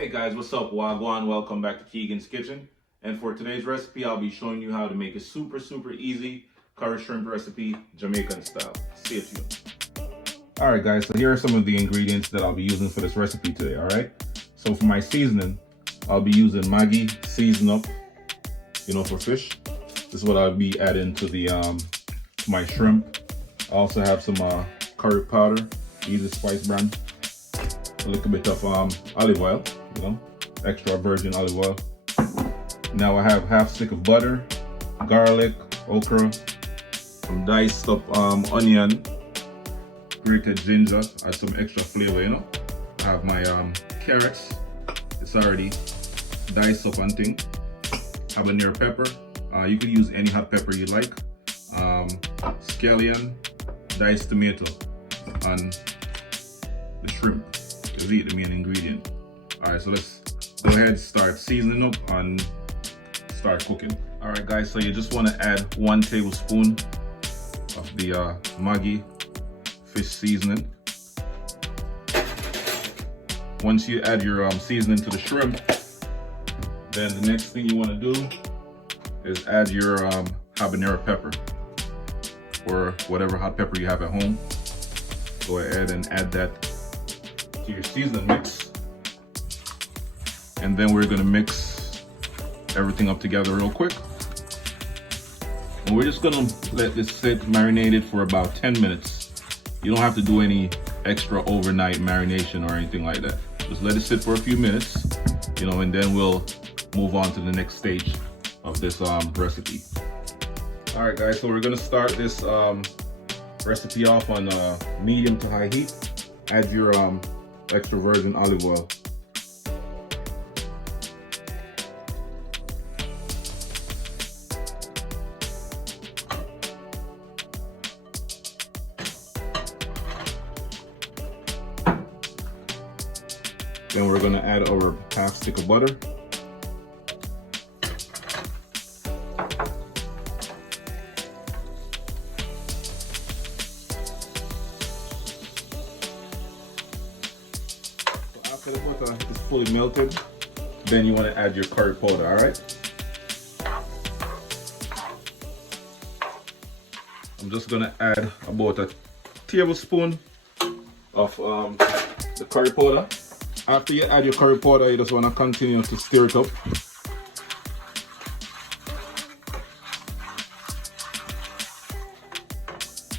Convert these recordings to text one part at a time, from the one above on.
Hey guys, what's up? Wagwan, welcome back to Keegan's Kitchen. And for today's recipe, I'll be showing you how to make a super easy curry shrimp recipe, Jamaican style. Stay tuned. Alright guys, so here are some of the ingredients that I'll be using for this recipe today, alright? So for my seasoning, I'll be using Maggi season up, for fish. This is what I'll be adding to the my shrimp. I also have some curry powder, Easy Spice brand. A little bit of olive oil, extra virgin olive oil. Now I have half stick of butter, garlic, okra, some diced up onion, grated ginger, add some extra flavor, I have my carrots, it's already diced up and thing. Habanero pepper, you can use any hot pepper you like. Scallion, diced tomato, and the shrimp. Is the main ingredient. Alright, so let's go ahead, start seasoning up and start cooking. Alright guys, so you just want to add 1 tablespoon of the Maggi fish seasoning. Once you add your seasoning to the shrimp, then the next thing you want to do is add your habanero pepper or whatever hot pepper you have at home. Go ahead and add that to your seasoning mix, and then we're gonna mix everything up together real quick, and we're just gonna let this sit marinated for about 10 minutes. You don't have to do any extra overnight marination or anything like that. Just let it sit for a few minutes, and then we'll move on to the next stage of this recipe. All right guys, so we're gonna start this recipe off on medium to high heat. Add your extra virgin olive oil. Then we're going to add our half stick of butter. After the butter is fully melted, then you want to add your curry powder, alright? I'm just going to add about a tablespoon of the curry powder. After you add your curry powder, you just want to continue to stir it up.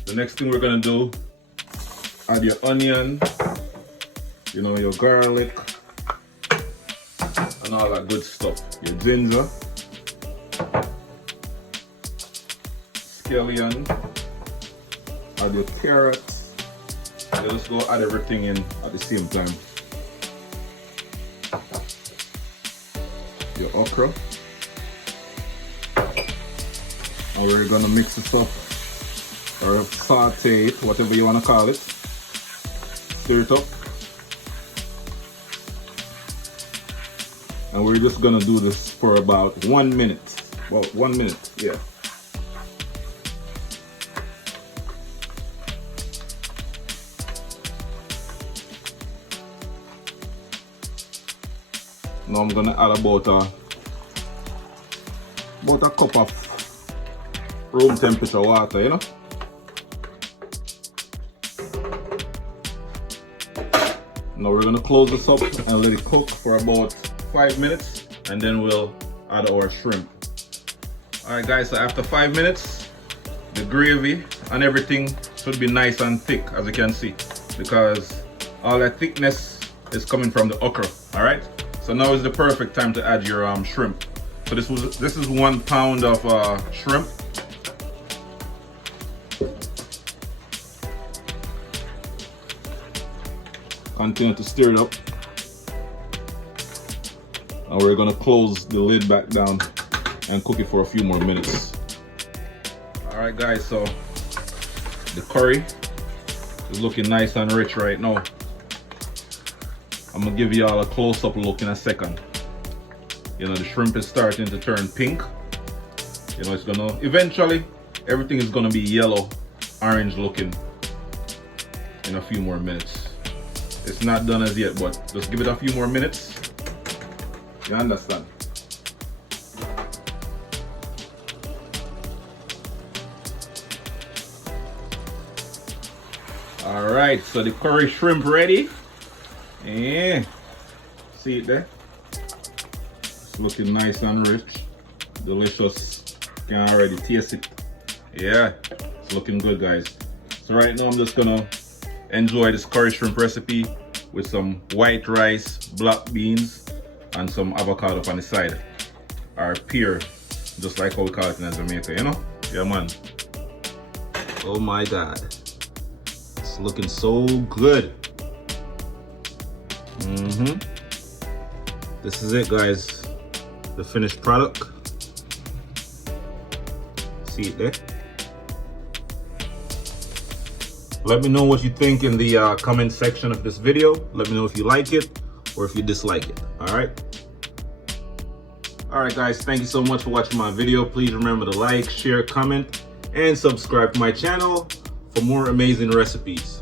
The next thing we're going to do, add your onion, your garlic, and all that good stuff. Your ginger, scallion, add your carrots. You just go add everything in at the same time. Your okra. And we're gonna mix it up, or saute it, whatever you want to call it. Stir it up. And we're just gonna do this for about 1 minute. Well, 1 minute, yeah. Now I'm gonna add about a cup of room temperature water, Now we're gonna close this up and let it cook for about 5 minutes, and then we'll add our shrimp. Alright guys, so after 5 minutes, the gravy and everything should be nice and thick, as you can see, because all that thickness is coming from the okra. Alright, so now is the perfect time to add your shrimp. So this is 1 pound of shrimp. Continue to stir it up. And we're gonna close the lid back down and cook it for a few more minutes. Alright guys, so the curry is looking nice and rich right now. I'm gonna give you all a close-up look in a second. The shrimp is starting to turn pink. It's gonna eventually, everything is gonna be yellow, orange looking in a few more minutes. It's not done as yet, but just give it a few more minutes You understand? All right, so the curry shrimp ready. Yeah, see it there? It's looking nice and rich, delicious. You can already taste it. Yeah, it's looking good, guys. So right now I'm just gonna enjoy this curry shrimp recipe with some white rice, black beans, and some avocado on the side, or pear, just like how we call it in Jamaica, you know? Yeah, man. Oh my God, it's looking so good. This is it, guys. The finished product. See it there? Let me know what you think in the comment section of this video. Let me know if you like it or if you dislike it. All right. All right, guys. Thank you so much for watching my video. Please remember to like, share, comment, and subscribe to my channel for more amazing recipes.